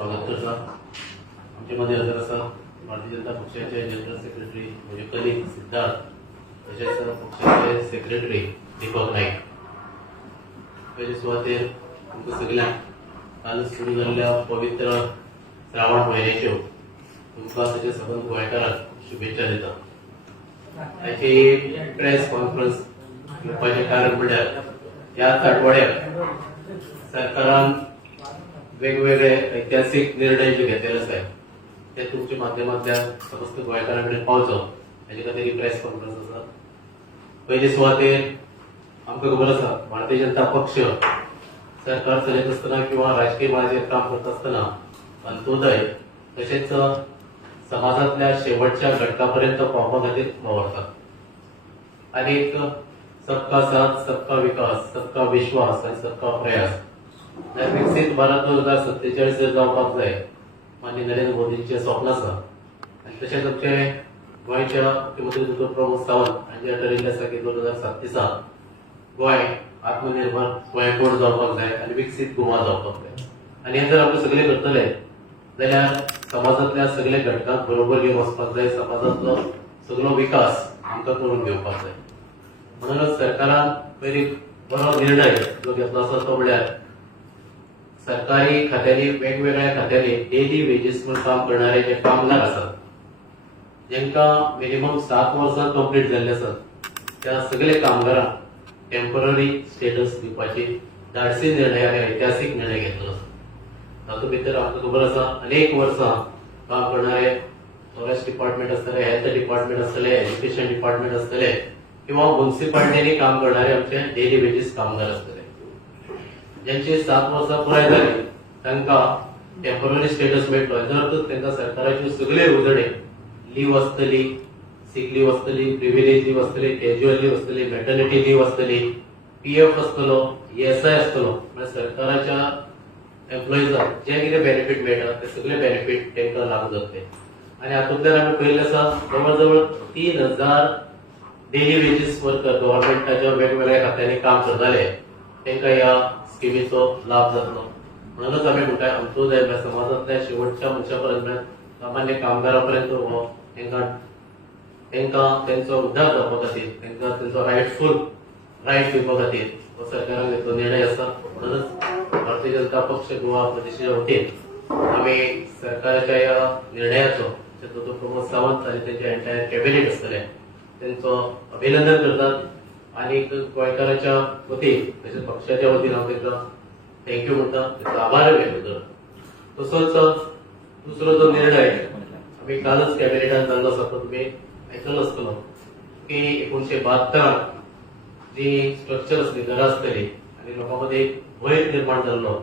स्वागत करता आमच्या मध्ये हजर आसा भारतीय जनता पक्षाचे जनरल सेक्रेटरी म्हणजे कलीग सिद्धार्थ तशेंच पक्षाचे सेक्रेटरी दीपक नाईक. पहिली सुवातेर तुमकां सगळ्यांक कालच सुरू जाल्ल्या पवित्र श्रावण म्हयन्याच्यो तुमकां तशेंच सबंद गोंयकारांक शुभेच्छा दिता. आयची प्रेस कॉन्फरन्स घेवपाचें कारण म्हणल्यार ह्या आठवड्याक सरकारान वेगवेगळे ऐतिहासिक निर्णय जे घेतलेले आसात ते तुमच्या माध्यमांतल्यान समस्त गोंयकारां कडेन पावचो हाजे खातीर ही प्रेस कॉन्फरन्स आसा. पयली सुवातेर आमकां खबर आसा भारतीय जनता पक्ष सरकार चलयत आसतना किंवा राजकीय मार्गाचेर काम करता आसतना अंत्योदय तशेंच समाजातल्या शेवटच्या घटका पर्यंत पावपा खातीर वावरता. आनीक सबका साथ सबका विकास सबका विश्वास आनी सबका प्रयास विकसित भारत 2047 जर जावपाक जाय माननीय नरेंद्र मोदींचे स्वप्न आसा. आनी तशेंच आमचे गोंयच्या मुख्यमंत्री डॉ प्रमोद सावंत हांचे ठरिल्लें आसा की 2037 गोंय आत्मनिर्भर गोंयकोड जावपाक जाय आनी विकसीत गोवा जावपाक जाय. आनी हे जर आमी सगळे करतले जाल्यार समाजातल्या सगळ्या घटकांक बरोबर घेवन वचपाक जाय. समाजातलो सगळो विकास आमकां करून घेवपाक जाय. म्हणूनच सरकारान पयली बरो निर्णय जो घेतलो आसा तो म्हळ्यार सरकारी खात्यांनी वेगवेगळ्या खात्यांनी डेली वेजीस म्हणून काम करणारे जे कामगार आसात जेंकां मिनिमम 7 वर्सां कंप्लीट जाल्ले आसात त्या सगळे कामगारांक टेम्पररी स्टेटस दिवपाची धाडसी निर्णय आनी ऐतिहासीक निर्णय घेतलो आसा. तातूंत भितर आमकां खबर आसा अनेक वर्सां काम करणारे फॉरेस्ट डिपार्टमेंट आसतले, हेल्थ डिपार्टमेंट आसतले, एज्युकेशन डिपार्टमेंट आसतले किंवा म्युनिसिपालिटीनी काम करणारे आमचे डेली वेजीस कामगार आसतले ज्यांची 7 वर्सां पुराय जाली तांकां टेम्पररी स्टेटस मेळटलो. हेजो अर्थ तांकां सरकाराची सगळे उजणे लीव आसतली, सीक लीव आसतली, प्रिविलेज लीव आसतली, कॅज्युअल लीव आसतली, मॅटर्निटी लीव आसतली, पीएफ आसतलो, ईएसआय आसतलो. म्हणजे सरकाराच्या एम्प्लॉईजांक जे कितें बेनिफीट मेळटा ते सगळे बेनिफीट तांकां लागू जातले. आनी हातूंतल्यान आमी पळयल्लें आसा जवळ जवळ 3000 डेली वेजीस वर्कर गव्हर्नमेंटाच्या वेगवेगळ्या खात्यांनी काम करताले तांकां ह्या स्किमीचो लाभ जातलो. म्हणूनच आमी म्हणटात अंत्योदय समाजातल्या शेवटच्या मनशा पर्यंत सामान्य कामगारां पर्यंत हो तांकां तेंचो उद्धार जावपा खातीर तांकां तेंचो रायटफूल रायट दिवपा खातीर हो सरकारान घेतलो निर्णय आसा. म्हणूनच भारतीय जनता पक्ष गोवा प्रदेशाच्या वतीन आमी सरकाराच्या ह्या निर्णयाचो डॉ प्रमोद सावंत आनी तेंचे एंटायर कॅबिनेट आसतले तेंचो अभिनंदन करतात. आनी गोंयकाराच्या वतीन तशेंच पक्षाच्या वतीन हांव तांकां थँक्यू म्हणटा, तांचो आभार व्यक्त करता. तसोच दुसरो जो निर्णय आमी कालच कॅबिनेटान जाल्लो आसा तो तुमी आयकलो आसतलो की 1972 जी स्ट्रक्चर आसली घरां आसतली आनी लोकां मदीं एक भंय निर्माण जाल्लो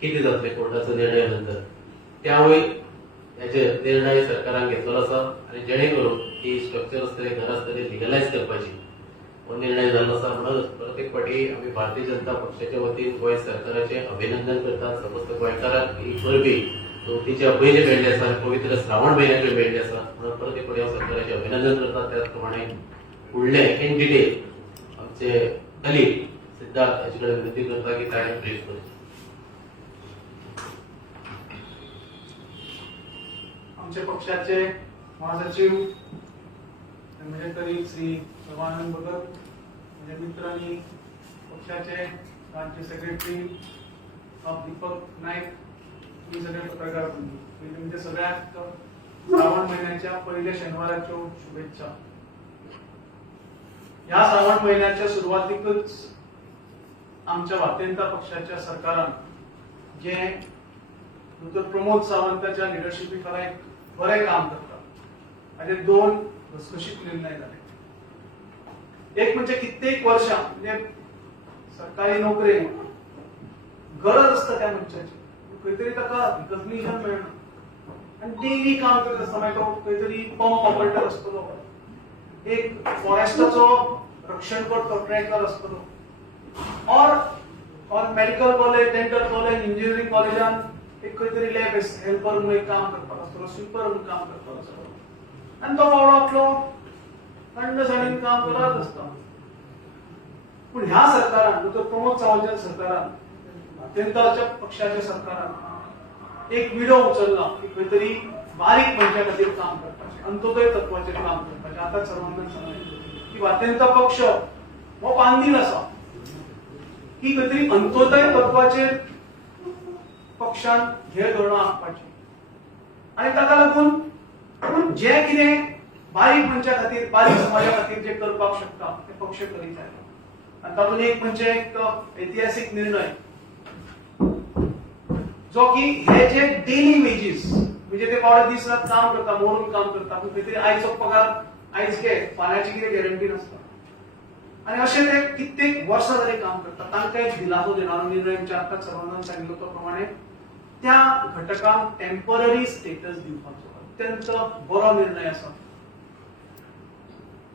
कितें जातलें कोर्टाचो निर्णया नंतर त्यावेळी हेचे निर्णय सरकारान घेतलेलो आसा आनी जेणे करून ही स्ट्रक्चर आसतली घरां आसतली लिगलायज करपाची हो निर्णय जाल्लो आसा. म्हणून प्रत्येक फावटी आमी भारतीय जनता पक्षाच्या वतीन गोंय सरकाराचे अभिनंदन करतात. समस्त गोंयकारांक ही परबी चवथीच्या पयली मेळ्ळी आसा आनी पवित्र श्रावण म्हयन्याक मेळ्ळी आसा. म्हणून प्रत्येक फावटी हांव सरकाराचे अभिनंदन करता. त्याच प्रमाणे फुडले इन डिटेल आमचे कलीग सिद्धार्थ हाचे कडेन विनंती करता की ताणें ब्रीफ करचें. आमच्या पक्षाचे महासचिव म्हणजे कलीग श्री सर्वानंद भगत, म्हणजे मित्र आणि पक्षाचे राज्य सेक्रेटरी दीपक नाईक, ही सगळे पत्रकार बंधू, म्हणजे सगळ्यात श्रावण महिन्याच्या पहिल्या शनिवाराच्या शुभेच्छा. या श्रावण महिन्याच्या सुरुवातीकच आमच्या भारतीय जनता पक्षाच्या सरकारान जे डॉ प्रमोद सावंताच्या लिडरशिपी खाला एक बरें काम करता हाचे 2 घसघशीत निर्णय झाले. एक म्हणजे कित्येक वर्षां म्हणजे सरकारी नोकरी गरज असता त्या मनशाची खंय तरी ताका रिकग्निशन मेळना आनी डेली काम करत आसता. मागीर तो खंय तरी पंप ऑपरेटर आसतलो, एक फॉरेस्टाचो रक्षण करतो ट्रॅकर आसतलो, और medical college, dental college, engineering कॉलेजान एक खंय तरी लॅब हेल्पर म्हणून एक काम करपाक आसतलो, स्वीपर म्हणून काम करपाक आसतलो आनी तो बावडो आपलो थंडसाणीन काम करत आसता. पूण ह्या सरकारान डॉ प्रमोद सावंतच्या सरकारान भारतीय जनता पक्षाच्या सरकारान एक विडो उचलला की खंय तरी बारीक मनशा खातीर काम करपाचें, अंत्योदय तत्वाचेर काम करपाचें. आतां सर्वांना सांगलें की भारतीय पक्ष हो बांदील आसा की खंय तरी अंत्योदय तत्वाचेर पक्षान हे धोरणां आंखपाची. आनी ताका लागून जे कितें बारीक मनशा खातीर, बारीक समाजा खातीर जे करपाक शकता ते पक्ष करीत आयला. आनी तातूंत एक म्हणजे एक ऐतिहासीक निर्णय जो की हे जे डेली वेजीस म्हणजे ते बावडे दीस रात काम करता, मोरून काम करता, पूण खंय तरी आयचो पगार आयज घे, फाल्यांची कितें गॅरंटी नासता. आनी अशें ते कित्येक वर्सां जाली काम करता. तांकां एक दिलासो देणारो निर्णय म्हणजे आतां सर्वांनी सांगिल्लो तो प्रमाणे त्या घटकांक टेम्पररी स्टेटस दिवपाचो अत्यंत बरो निर्णय आसा.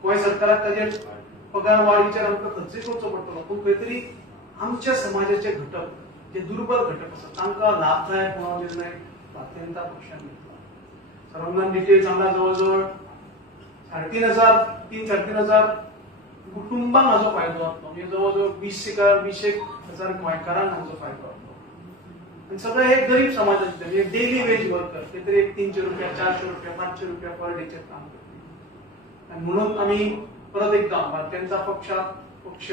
गोंय सरकाराक ताजेर पगार वाडीचेर आमकां खर्चूय करचो पडटलो, पूण खंय तरी आमच्या समाजाचे घटक जे दुर्बल घटक आसा तांकां लाभदायक हो निर्णय भारतीय जनता पक्षान घेतला. सर्वांगान डिटेल्स हांगा जवळ जवळ 3,500 कुटुंबांक हाचो फायदो जातलो. म्हणजे जवळ जवळ 20,000 गोंयकारांक हाचो फायदो जातलो. आनी सगळे हे गरीब समाजाचे म्हणजे डेली वेज वर्कर ते तरी 300 रुपया, 400 रुपया, 500 रुपया पर डेचेर काम करता. आनी म्हणून आमी परत एकदा भारतीय जनता पक्ष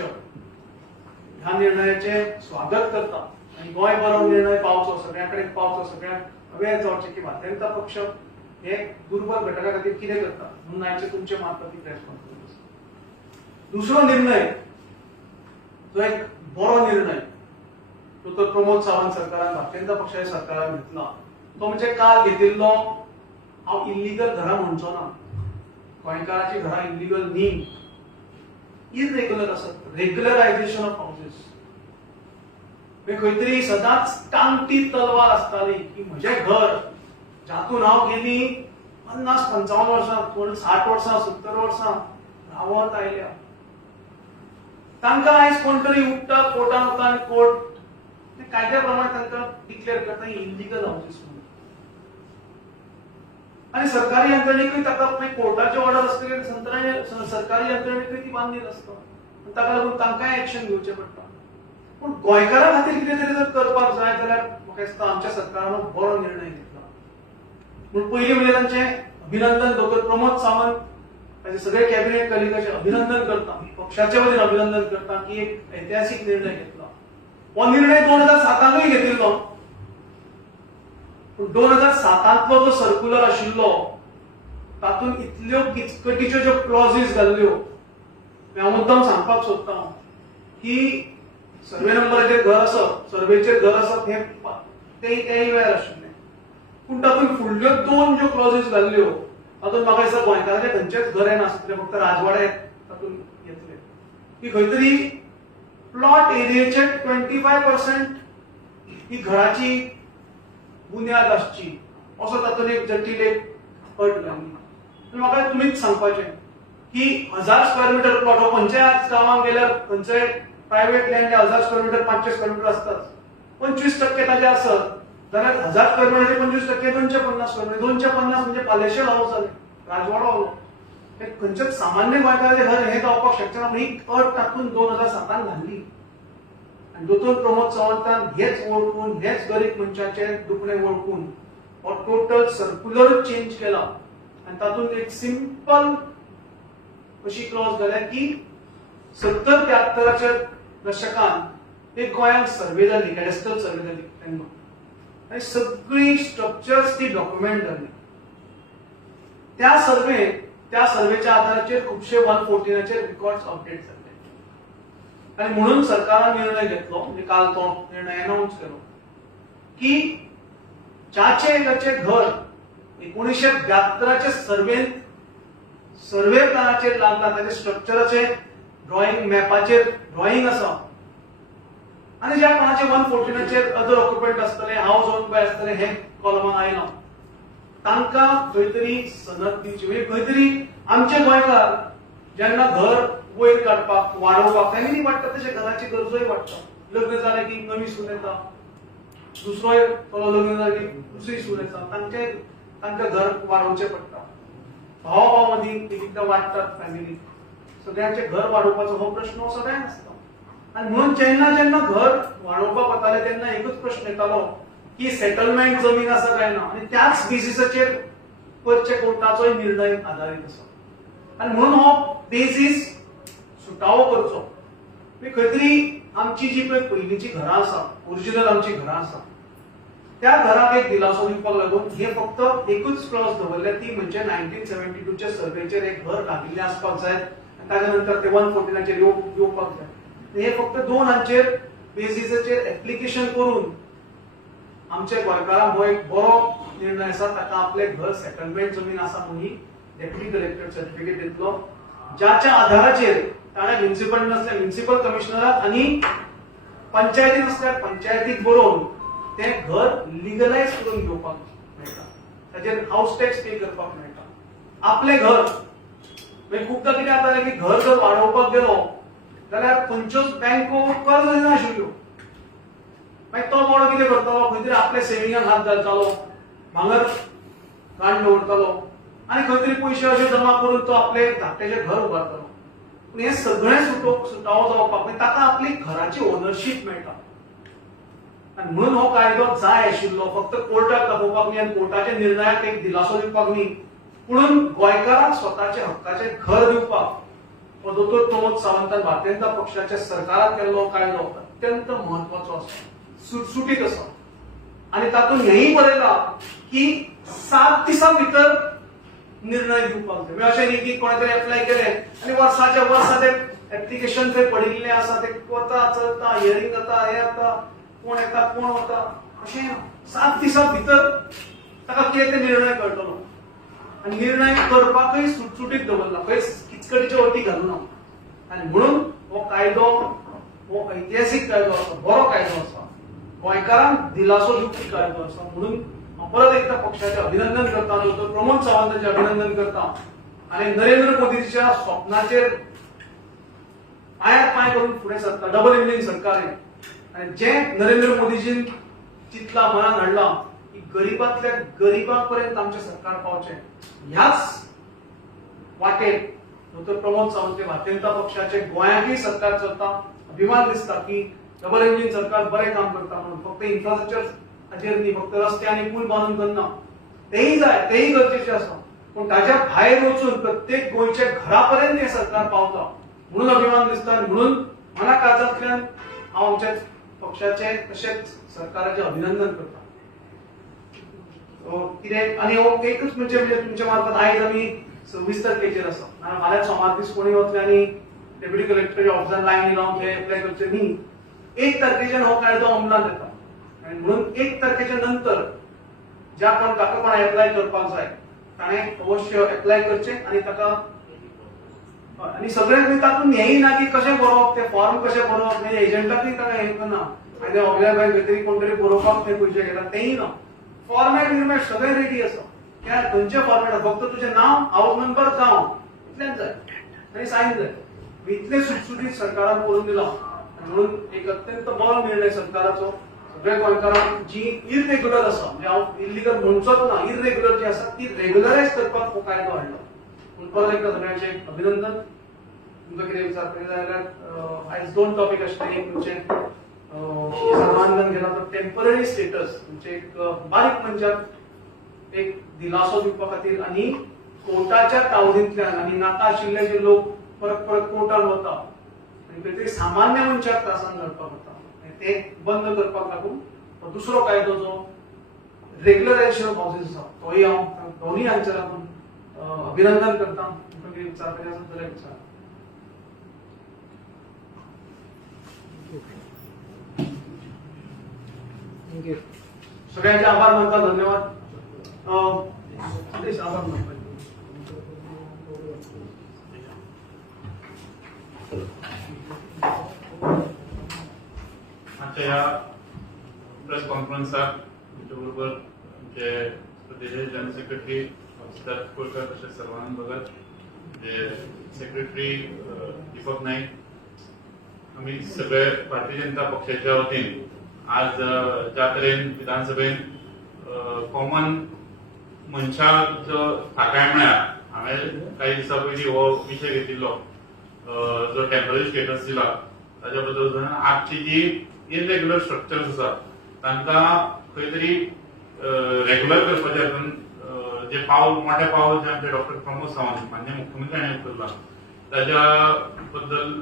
ह्या निर्णयाचे स्वागत करता. आनी गोंय बरो निर्णय पावचो, सगळ्या कडेन पावचो, सगळ्यांक वेळ जावचे की भारतीय जनता पक्ष हे दुर्बल घटका खातीर कितें करता म्हणून आयचे तुमचे मार्फत प्रेस कॉन्फरन्स. दुसरो निर्णय जो एक बरो निर्णय तो प्रमोद सावंत सरकारान भारतीय जनता पक्षाच्या सरकारान घेतला तो म्हणजे काल घेतिल्लो हांव इल्लीगल घरां म्हणचो ना. गोंयकाराची घरां इल्लीगल न्ही, इरेग्युलर आसात. Regularisation of houses. खंय तरी सदांच टांगटी तलवार आसताली की म्हजें घर जातून हांव गेली 50-55 वर्सां, कोण 60 वर्सां, 70 वर्सां रावत आयल्या. तांकां आयज कोण तरी उठता कोर्टान वता आनी कोर्ट कायद्या प्रमाणे तांकां डिक्लेअर करता इल्लीगल हाऊसेस म्हणून. आनी सरकारी यंत्रणेकूय ताका कोर्टाची ऑर्डर आसतली, सरकारी यंत्रणेकूय ती बांदील आसता. ताका लागून तांकांय एक्शन घेवचें पडटा. पूण गोंयकारां खातीर कितें तरी जर करपाक जाय जाल्यार म्हाका दिसता आमच्या सरकारान बरो निर्णय घेतला. पूण पयलीं म्हणजे तांचें अभिनंदन डॉ प्रमोद सावंत ताचे सगळे कॅबिनेट कलिगाचें अभिनंदन करता, पक्षाचे वतीन अभिनंदन करता की एक ऐतिहासीक निर्णय घेतला. हो निर्णय 2007 घेतिल्लो, पूण 2007 जो सर्क्युलर आशिल्लो तातूंत इतल्यो किचकटीच्यो ज्यो क्लॉजीस घाल्ल्यो हांव मुद्दाम सांगपाक सोदतां की सर्वे नंबराचेर घर आसप, सर्वेचेर घर आसप हे तेय वेळ आशिल्लें. पूण तातूंत फुडल्यो 2 ज्यो क्लॉजीस घाल्ल्यो तातूंत म्हाका दिसता गोंयकारांचे खंयचेच घर नासतलें, फक्त राजवाडे तातूंत येतले की खंय तरी प्लॉट एरियेचे 25% ही घराची बुन्याद आसची असो तातूंत एक जटील एक अट घाल्ली. म्हाका तुमीच सांगपाचें की 1000 स्क्वेअर मिटर प्लॉट हो खंयच्याय आज गांवांत गेल्यार खंयचोय private land 1000 square meter 500 square meter आसताच. 25% ताचे आसत जाल्यार 1000 स्क्वेअर मिटरचे 25% 250 स्क्वेअर मिटर. 250 म्हणजे पालेशेल हाऊस जाले, राजवाडो जालो. हे खंयचेच सामान्य गोंयकाराचें घर हे जावपाक शकचें ना. ही अट तातूंत 2007 घाल्ली. आनी दोतोर प्रमोद सावंतान हेच वळखून, हेच गरीब मनशाचे दुखणें वळखून हो टोटल सर्क्युलर चेंज केला. आनी तातूंत एक सिंपल अशी क्लॉज घाल्या की 70-73च्या दशकान एक गोंयांत सर्वे जाल्ली, कॅडेस्ट्रल सर्वे जाल्ली तेन्ना, आनी सगळी स्ट्रक्चर्स ती डॉक्युमेंट जाल्ली. त्या सर्वेच्या आधाराचेर खुबशे 114 रिकॉर्ड्स अपडेट जाल्ले. आनी म्हणून सरकारान निर्णय घेतलो, म्हणजे काल तो निर्णय अनाउन्स केलो की ज्याचे घर 1972च्या सर्वे प्लॅनाचेर लागला, ताच्या स्ट्रक्चराचे ड्रॉइंग, मॅपाचेर ड्रॉइंग आसा, आनी ज्या कोणाचे 114चेर अदर ऑक्युपंट आसतले, हाऊस ओन बाय आसतले, हे कॉलमांत आयला, तांकां खंय तरी सनद दिवची. म्हणजे खंय तरी आमचे गोंयकार जेन्ना घर वयर काडपाक, वाडोवपाक, फॅमिली वाडटा तशें घराची गरजोय वाडटा. लग्न जालें की नवी सून येता, दुसरोय तो लग्न जालें की दुसरी सून येता, तांकां घर वाडोवचें पडटा. भावा भाव मदीं एकदां वाडटात फॅमिली, सगळ्यांचे घर वाडोवपाचो हो प्रश्न हो सगळ्यांक आसता. आनी म्हणून जेन्ना घर वाडोवपाक वताले तेन्ना एकूच प्रश्न येतालो की सेटलमेंट जमीन आसा काय ना आनी त्याच बेसिसाचेर करचे कोर्टाचो निर्णय आधारीत आसा आनी म्हणून हो बेसीस सुटावो करचो खंय तरी आमची जी पळय पयलींची घरां आसा ओरिजिनल आमची घरां आसा त्या घराक एक दिलासो दिवपाक लागून हे फक्त एकूच क्लॉज दवरल्या ती म्हणजे 1972 च्या सर्वेचेर एक घर घातिल्लें आसपाक जाय ताच्या नंतर ते 114 येवपाक जाय हे फक्त दोन हांचेर बेसिसाचेर एप्लिकेशन करून आमच्या गोंयकारांक हो एक बरो निर्णय आसा ताका आपले घर सेटलमेंट जमीन आसा म्हणून डेप्युटी कलेक्टर सर्टिफिकेट दितलो ज्याच्या आधाराचेर ताणें म्युनिसिपल कमिशनराक आनी पंचायतीन आसल्यार पंचायतीक बरोवन ते घर लिगलायज करून घेवपाक मेळटा ताचेर हाऊस टॅक्स पे करपाक मेळटा आपले घर खूबदां कितें जातालें की घर जर वाडोवपाक गेलो जाल्यार खंयच्योच बँको कर्ज दिनाशिल्ल्यो मागीर तो मोडो कितें करतालो खंय तरी आपल्या सेविंगान हात घालतालो भांगर गाण दवरतालो आनी खंय तरी पयशे अशे जमा करून तो आपले धाकटेचें घर उबारतालो पूण हें सगळें सुटावो जावपाक ताका आपली घराची ओनरशीप मेळटा आनी म्हणून हो कायदो जाय आशिल्लो फक्त कोर्टाक दाखोवपाक न्ही आनी कोर्टाच्या निर्णयाक एक दिलासो दिवपाक न्ही पुणून गोंयकारांक स्वताचे हक्काचे घर दिवपाक हो दोतोर प्रमोद सावंतान भारतीय जनता पक्षाच्या सरकारान केल्लो कायदो अत्यंत म्हत्वाचो आसा सुटसुटीत आसा आनी तातूंत हेंय बरयलां की 7 दिसां भितर निर्णय दिवपाक जाय म्हणजे अशें न्ही की कोणे तरी एप्लाय केलें आनी वर्साच्या वर्सा ते एप्लिकेशन थंय पडिल्लें आसा ते वता चलता हियरिंग जाता हें जाता कोण येता कोण वता अशें 7 दिसां भितर ताका कितें ते निर्णय कळटलो आनी निर्णय करपाकय सुटसुटीत दवरला खंय किचकटीच्यो अटी घालूना आनी म्हणून हो कायदो हो ऐतिहासीक कायदो आसा बरो कायदो आसा गोंयकारांक दिलासो दिवपी कायदो आसा म्हणून हांव परत एकदा पक्षाचें अभिनंदन करता दोतोर प्रमोद सावंताचें अभिनंदन करता आनी नरेंद्र मोदीच्या स्वप्नाचेर पांयार पांय करून फुडें सरता डबल इंजीन सरकार आनी जें नरेंद्र मोदीजीन चिंतलां मनान हाडलां की गरीबांतल्या गरीबां पर्यंत आमचें सरकार पावचें ह्याच वाटेर दोतोर प्रमोद सावंत भारतीय जनता पक्षाचे गोंयाकय सरकार चलता अभिमान दिसता की डबल इंजीन सरकार बरें काम करता म्हणून फक्त इन्फ्रास्ट्रक्चर हाचेर न्ही फक्त रस्ते आनी पूल बांदून करना तेय जाय तेय गरजेचें आसा पूण ताच्या भायर वचून प्रत्येक गोंयच्या घरा पर्यंत हें सरकार पावता म्हणून अभिमान दिसता आनी म्हणून मना काळजांतल्यान हांव आमच्या पक्षाचे तशेंच सरकाराचें अभिनंदन करता कितें आनी हो एकूच म्हणजे तुमच्या मार्फत आयज आमी 26 तारखेचेर आसा फाल्यां सोमार दीस कोणी वतले आनी डेप्युटी कलेक्टराच्या ऑफिसान लायनी लावन ते एप्लाय करचे न्ही 1 तारखेच्यान हो कायदो अंमलांत येता आनी म्हणून 1 तारखेच्या नंतर ज्या कोण ताका कोण एप्लाय करपाक जाय ताणें अवश्य एप्लाय करचें आनी ताका आनी सगळें तातूंत हेंय ना की कशें बरोवप ते फॉर्म कशें बरोवप म्हणजे एजंटाकय ताका हें करना मागीर ऑफिसार भायर खंय तरी कोण तरी बरोवपाक ते पयशे घेता तेंय ना फॉर्मॅट बिर्मॅट सगळें रेडी आसा त्या खंयचे फॉर्मॅट फक्त तुजें नांव हाऊस नंबर गांव इतलेंच जाय आनी सायन जाय इतलें सुटसुटीत सरकारान करून दिलां म्हणून एक अत्यंत बरो निर्णय सरकाराचो सगळ्या गोंयकारांक जी इरेग्युलर आसा म्हणजे हांव इल्लीगल म्हणचोच ना इरेग्युलर जी आसा ती रेग्युलरायज करपाक हो कायदो हाडलो पूण परत एकदा सगळ्यांचें अभिनंदन तुमकां कितें विचारपाचें जाल्यार आयज 2 टॉपीक आशिल्ले एक म्हणजे सर्वांगण गेला तर टेम्पररी स्टेटस म्हणजे एक बारीक मनशाक एक दिलासो दिवपा खातीर आनी कोर्टाच्या तावडींतल्यान आनी नाका आशिल्ले जे लोक परत परत कोर्टान वता आनी खंय तरी सामान्य मनशाक त्रासान घडपाक वता ते बंद करपाक लागून दुसरो कायदो जो रेग्युलरायझेशन ऑफ हाऊसेस आसा तोय हांव दोनूय हांचेर लागून अभिनंदन करता तुमकां कितें विचारपाचें आसा जाल्यार विचार सगळ्यांचे आभार मानता धन्यवाद आभार मानता आजच्या ह्या प्रेस कॉन्फरन्साक तुमच्या बरोबर आमचे प्रदेशाचे जनरल सेक्रेटरी सिद्धार्थ कोळकर तशेंच सर्वानंद भगत जे सेक्रेटरी दीपक नाईक आमी सगळे भारतीय जनता पक्षाच्या वतीन आज ज्या तरेन विधानसभेन कॉमन मनशाक जो थाकाय मेळ्ळा हांवें काही दिसा पयलीं हो विशय घेतिल्लो जो टेम्पररी स्टेटस दिला ताच्या बद्दल आजची जी इरेग्युलर स्ट्रक्चर्स आसा तांकां खंय तरी रेग्युलर करपाचें हातून जे पावल मोठे पावल जे आमचे डॉक्टर प्रमोद सावंत मान्य मुख्यमंत्री हांणी उखल्ला ताच्या बद्दल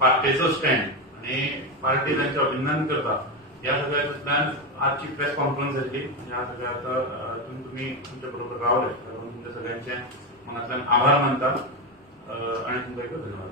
पार्टीचो स्टँड आणि पार्टी तांचें अभिनंदन करता. ह्या सगळ्यातल्यान आजची प्रेस कॉन्फरन्स जाल्ली. ह्या सगळ्या हातून तुमी तुमच्या बरोबर रावले, तुमच्या सगळ्यांचे मनांतल्यान आभार मानता आणि तुमकां एक धन्यवाद.